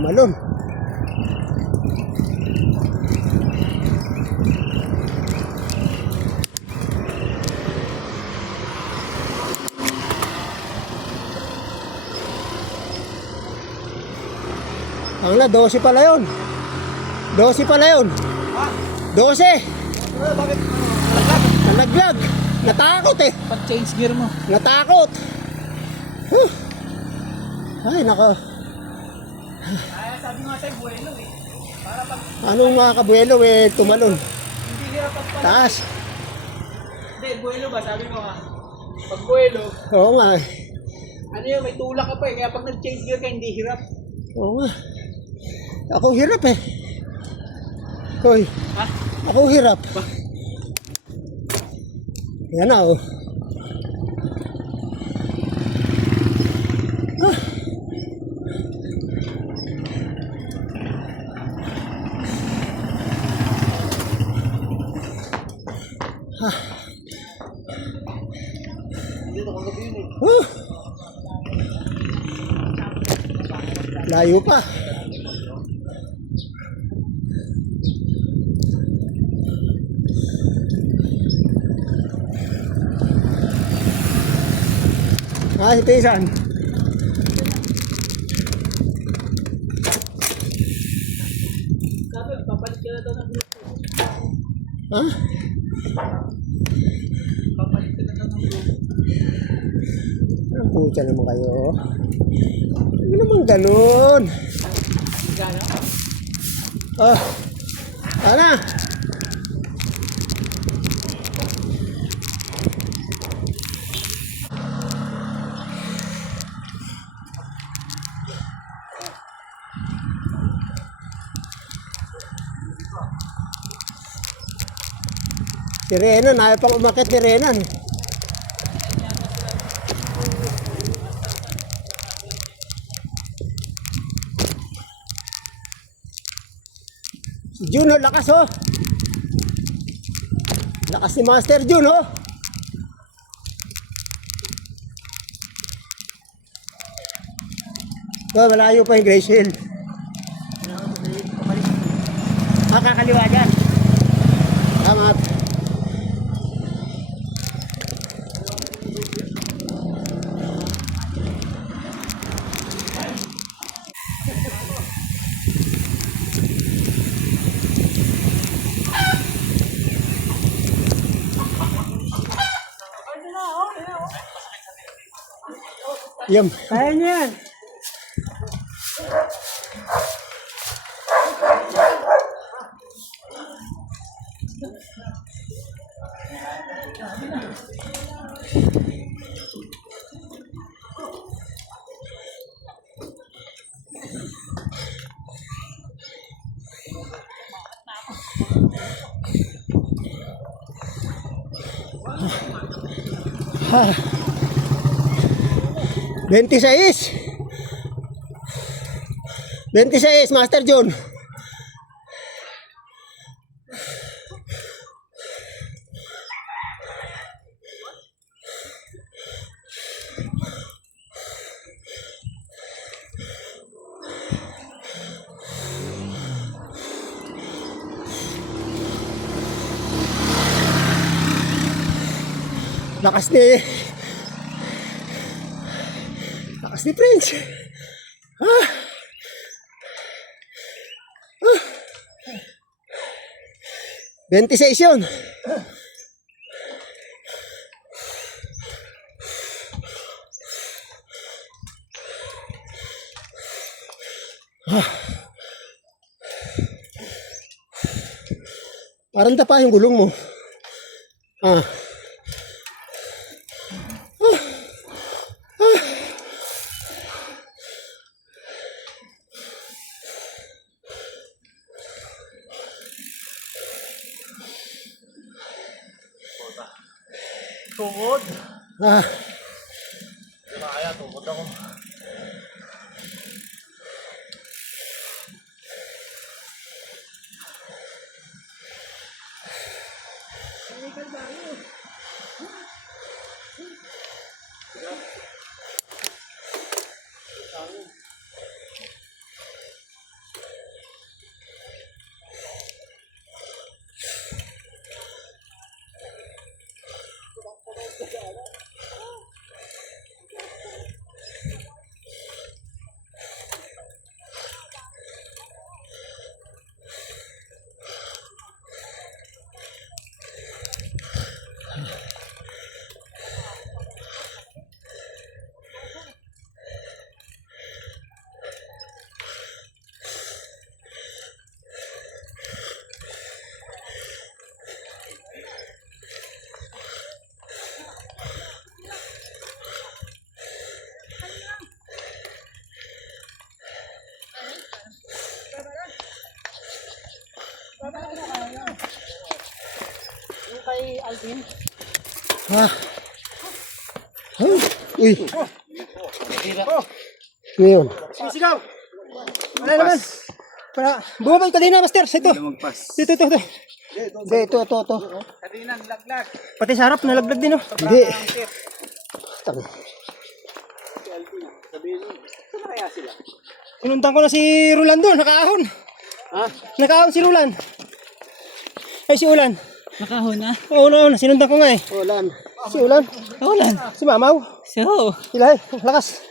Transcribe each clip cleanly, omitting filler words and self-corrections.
tumalon. Ang na, 12 pala yun. 12 pala yun. 12. Bakit? Nalaglag. Natakot eh. Pag-change gear mo. Natakot. Ay, nako. Ay, sabi nga sa'yo, buwelo eh. Para pag Anong mga kabuelo eh, tumalon. hindi hirap pagpala. Taas. Hindi, buwelo ba? Sabi mo nga. Pag buwelo, Oo nga. ano yun, may tulak ka pa eh. Kaya pag nag-change gear ka, hindi hirap. Oo nga. Ako hirap eh. Hoy. Ha? Ako hirap. Ba? Yan na oh. Dito kung gabi yun eh. Layo pa. Si Pisan. Sabi, papalit ka na daw ng grupo. Ha? Papalit ka na daw ng grupo. Ang pucha naman kayo. Ano naman ganun? Gana? Ana. Si Renan, ayaw pang umakit ni Renan. Si Jun, lakas oh. Lakas si Master Jun oh. Malayo pa yung Gray Shield. Kakaliwa dyan. Tama. Yum. Kaya niya yan. Ha. 26. 26, Master John. Lakas ni Prince. 26 yun. Parang tapa yung gulong mo. Tungod. Kaya tungod ako. Ah. Uy. Ngayon. Sisigaw! Wala naman. Para bumabay ka din na, master. Ito. Ito. Hindi, ito. Kanina, laglag. Pati sa harap, nalaglag din, oh. Hindi. Tama. Saan kaya sila? Pinuntan ko na si Roland doon, nakaahon. Ha? Nakaahon si Roland. Ay, si Ulan. Nakahon na? Oo, sinundan ko nga eh. Ulan. Si Ulan. Ulan. Si Mamaw. So, Ilay, lakas.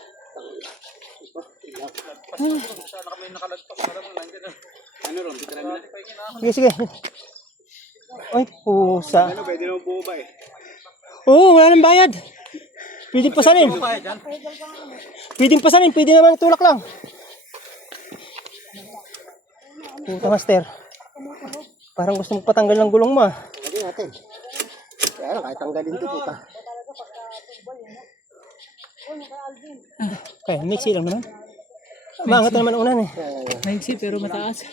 Sige. Ay, pusa. pwede naman buo ba eh? Oo, wala nang bayad. Pwedeng pasanin. Pwede naman tulak lang. Puta, master. Parang gusto mo patanggal ng gulong mo. Lagyan natin. Kaya lang, kahit tanggalin ito, puta. Kaya, mixi lang naman. Maangat na naman unan eh. Maigsi pero mataas.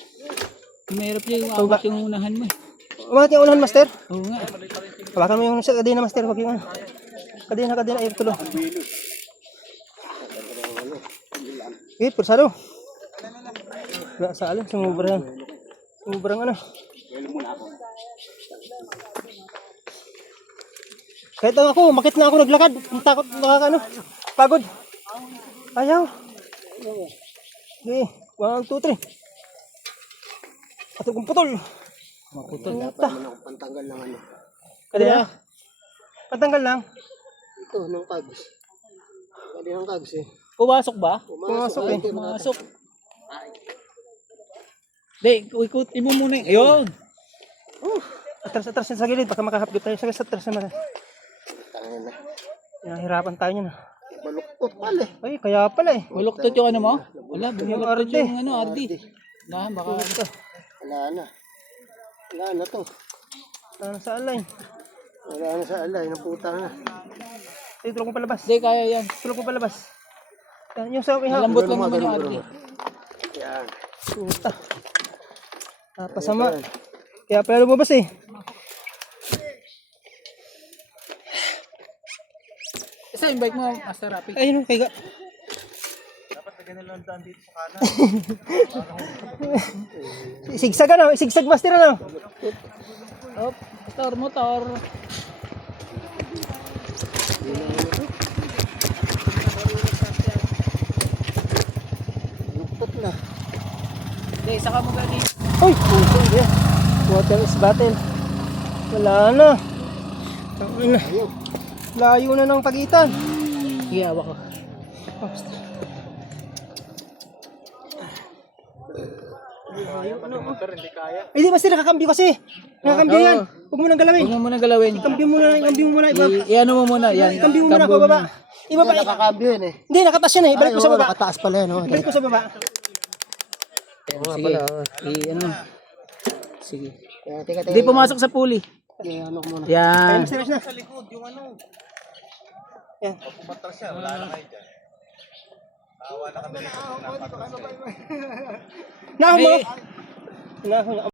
Mahirap niya yung awak yung unahan mo eh. Umangat yung unahan, master. Oo nga. Hawakan mo yung sa kadena, master. Huwag yung ano. Kadena, ay tulo. Okay, pursado. Wala sa alin, sumubrang ano. Kahit ako, makit na ako naglakad. Takot, ano, pagod. Ayaw. Okay, 1, 2, 3. Ato kong putol. Maputol. Puta. Pantanggal ng ano. Kadena? Patanggal lang. Ito, ng kags. Pwede ng kags eh. Pumasok ba? Pumasok eh. Pumasok. Hindi, ikutin mo muna yun. Ayun. Atras sa gilid, baka makahapgit tayo sa atras naman. Tangin na. Nahihirapan tayo niyan. Baluktot pala eh. Ay, kaya pala eh. Buluktot yung ano mo? Wala, bumuluktot RD. yung ano, RD. Na, baka. Wala na. Wala na to. Ano sa alay? Wala na sa alay. Naputang na. Ay, tulog ko palabas. Hindi, kaya yan. Tulog ko palabas. Yan, yung sa ihaw. Malambot lang naman yung RD. Yan. Puta. Napasama. Kaya pala lumabas eh. Isa yung bike mo, Master Rapi. Ayun, kaya. Sigsag ano? Sigsag master ano? Oh, motor. Baluktot na. Hindi, saka mo gani. Uy! Puso eh. Water is battle. Wala na. Ang ina. Layo na ng pagitan. Sige, hawak ko. Oh, basta. Eh di basta nakakambyo kasi. Nakakambyo yan. Huwag mo nang galawin. Huwag mo muna galawin. Ikambyo mo na iba. I-ano mo muna, yan. Ikambyo mo muna pababa. Ibaba. Nakakambyo yun eh. Hindi, nakataas yan eh. Ibalik ko sa baba. Nakataas pala yun. Ibalik ko sa baba. Sige, i-ano. Sige. Teka. Hindi pumasok sa pulley. Ano ko muna. Yan. Serious na. Sa likod, yung ano. Yan. Pumatras siya. Wala na kayo dyan. Tawa na kami. Nahon mo. May- Nahon.